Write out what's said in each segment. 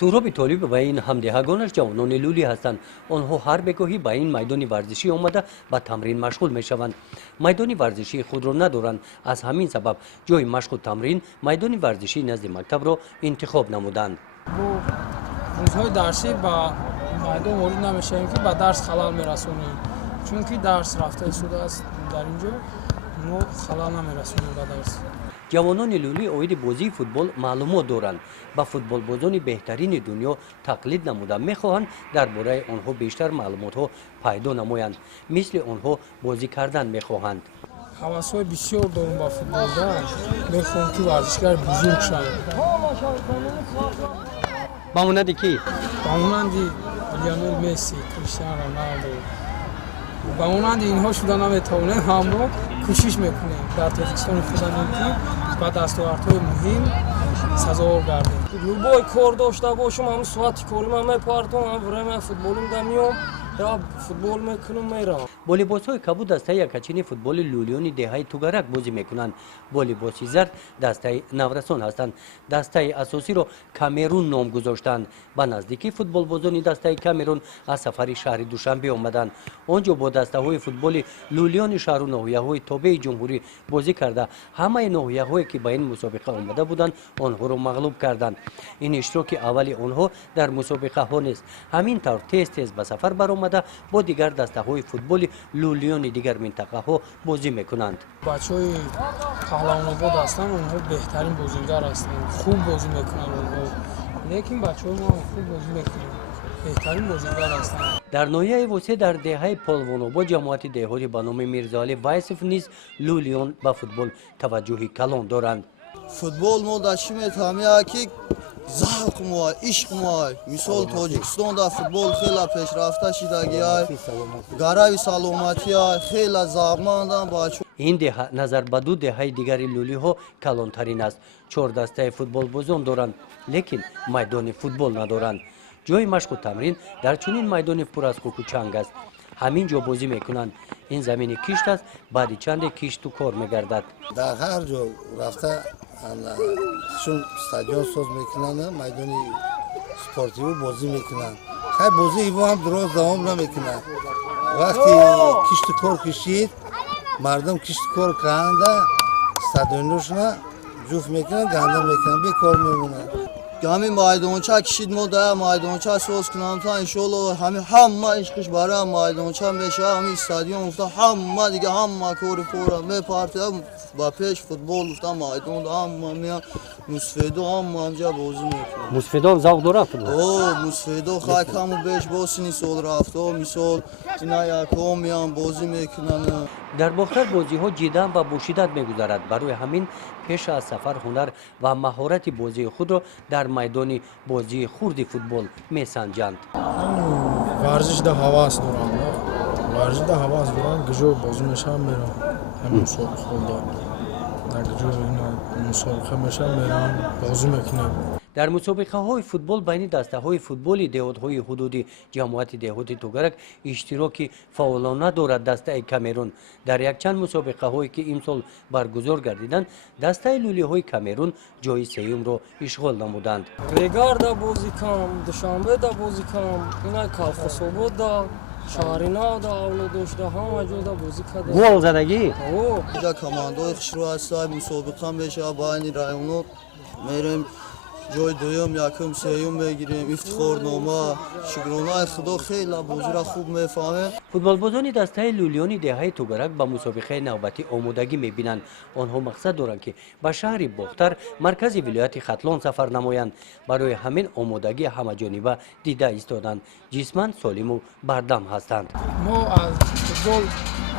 سهراب طالب و این همدهگانش جوانان لولی هستند. آنها هر بگاهی به این میدان ورزشی آمده به تمرین مشغول می شوند. میدان ورزشی خود را ندارند. از همین سبب جای مشق و تمرین میدان ورزشی نزد مکتب را انتخاب نمودند. روزهای درسی با میدان وارد نمیشیم که به درس خلل میرسونیم، چون که درس رفته شده است در اینجا ما خلل نمیرسونیم به درس. جوانان لولی اوید بازی فوتبال معلومات دارند. با فوتبال بازان بهترین دنیا تقلید نموده میخواهند درباره آنها بیشتر معلومات ها پیدا نمایند. مثل آنها بازی کردن میخواهند. حواسای بسیار دارم با فوتبال دارم. میخوام که ورزشگر بزرگ شوم. با مانند کی؟ با مانند لیونل مسی، کریستیانو رونالدو. با مانند اینها شده نمیتوانیم، همراه کوشش میکنیم در تاجیکستان خودمون که با دستاوردهای مهم سزاوار گردیم. любой کار داشته باشم، هم ساعتی کاریم هم میپرتم، هم برای فوتبالیم دمیام یا فوتبال میکنم میرم. با لباس های کبود دسته یکچین فوتبال لولیون دهه توگرک بازی میکنند. با لباسی زرد دسته نورسان هستند. دسته اساسی را کامرون نام گذاشتند. با نزدیکی فوتبال بازان دسته کامرون از سفر شهر دوشنبه آمدند. آنجا با دسته های فوتبال لولیون شهر و ناحیه های تابع جمهوری بازی کرده همه ناحیه هایی که به این مسابقه آمده بودند آنها را مغلوب کردند. این اشتراک اولی آنها در مسابقه ها نیست. همین طور تیز تیز به سفر برآمده با دیگر دسته های فوتبال لولیون دیگر منطقه ها بازی میکنند. بچهای پهلوان آباد هستند، اونها بهترین بازیگر هستند، خوب بازی میکنند اونها. لیکن بچهای ما خوب بازی میکنند، بهترین بازیگر هستند. در ناحیه وسط در دهه پهلوان آباد جماعت دهاتی به نام میرزاعلی وایسف نیز لولیون به فوتبال توجهی کلان دارند. فوتبال ما داشتیم تامیا که ذوق ما عشق ما مثال تاجیکستان در فوتبال خیلی پیشرفته شدگی های گراوی سلامتی های خیلی ذوقمندند بچه. این دهه نظر به دو دهه دیگر لولی ها کلانترین است. 4 دسته فوتبال بازان دارند لیکن میدان فوتبال ندارند. جای مشق و تمرین در چنین میدان پر از کوک و چنگ است. همین جا بازی میکنند. این زمین کشت است، بعد چند کشت و کار میگردد. در هر جا رفته شون استادیوم ساز میکنن، میدان سپورتیو بازی میکنن. خیلی بازی ایوا هم درست دوام نمیکنه. وقتی کشت کار کشید مردم کشت کار کننده استادیومشون جوف میکنن، گنده میکنن، بیکار میمونن. همین میدانچه کشید ما در میدانچه ساز کنم تا انشالله همه عشقش برای میدانچه میشه. همین استادیوم افته همه دیگه همه کار پورا میپرتم با پیش فوتبال افته میدان همه میان مستفیدو همه همجا بازی میکنن. مستفیدو هم ذوق دارند فوتبال؟ مستفیدو خیلی کم و بیش باسینی سال رفته مثال اینا یکم میان بازی میکنن. در باختر بازی ها جیدن و بوشیدت میگذرد. برای همین پیش از سفر هنر و مهارت بازی خود را در میدان بازی خرد فوتبال میسنجند. ورزش ده حواس دارند، ورزش ده حواس دارند، گجو بازی میشن میرن. همین مسابقه خونده در گجو اینا مسابقه میشن میرن بازی میکنن. در مسابقه های فوتبال بین دسته های فوتبال دهات های حدودی جماعت دهاتی توگرک اشتراکی فعالانه دارد. دسته کامرون در یک چند مسابقه هایی که امسال برگزار گردیدند دسته لولی های کامرون جای سوم را اشغال نمودند. ریگار دا بازی کنم، دوشنبه دا بازی کنم، اینا کافخ آباد دا شهرینا دا اولادش دا همه جا دا بازی کردم. گل زدگی؟ اینجا کماندوی خشرو هسته مسابقه میشه با این رایونات میریم جای دویم یکم سوم میگیریم. افتخارنامه شکرانه خدا خیلی بازی را خوب میفهمه. فوتبال بازان دسته لولیون دهه توگرک با مسابقه نوبتی آمادگی میبینند. آنها مقصد دارند که به شهر باختر مرکز ولایت ختلان سفر نمایند. برای همین آمادگی همه جانبه دیده ایستادند. جسماً سالم و بردم هستند. ما از فوتبال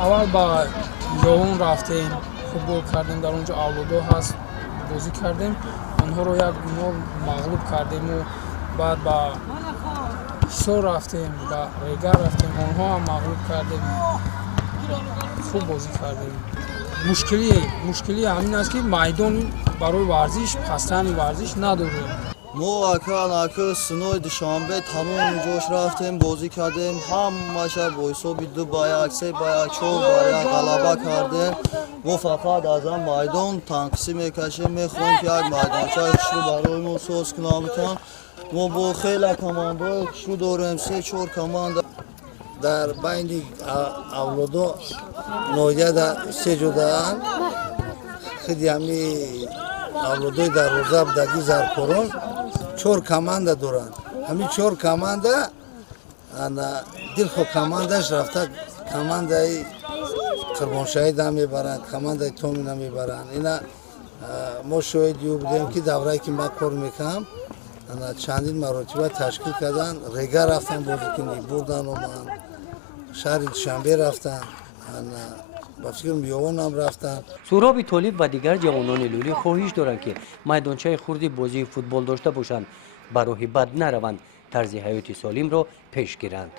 اول با یاون رفتیم فوتبال کردیم، در اونجا اولادو هست بازی کردیم، آنها رو یک نول مغلوب کردیم و بعد با سور رفتیم با ریگر رفتیم، آنها هم مغلوب کردیم، خوب بازی کردیم. مشکلی همین است که میدان برای ورزش پستانی ورزش نداریم. ما اکا سنوی دوشنبه تمام جوش رفتیم بازی کردیم، همه شب با حسابی 2-1 3-1 4 برای غلبه کردیم. ما فقط از این میدان تنقسی میکشیم، میخوایم که یک میدانچه رو برای ما ساز کنیم ما با خیلی کماندا شو داریم 3-4 کماندا در بین اولادو نویده در سه جداان خیلی همی اولادوی در روزاب دگی زرپرون 4 کماندا دارن همی 4 کماندا دل خو کمانداش رفته کماندای کرمانشاهی دا میبرن کماندای تومینا میبرن اینا ما شاهدی بودیم که دوره‌ای که من کار میکنم چندین مرتبه تشکیل کردن ریگا رفتن بازی کنی بردن و من شهر دوشنبه رفتن با فکر میوان هم رفتن سهراب طالب و دیگر جوانان لولی خواهش دارند که میدانچه خردی بازی فوتبال داشته باشند، برای بد نروند، طرز حیات سالم را پیش گیرند.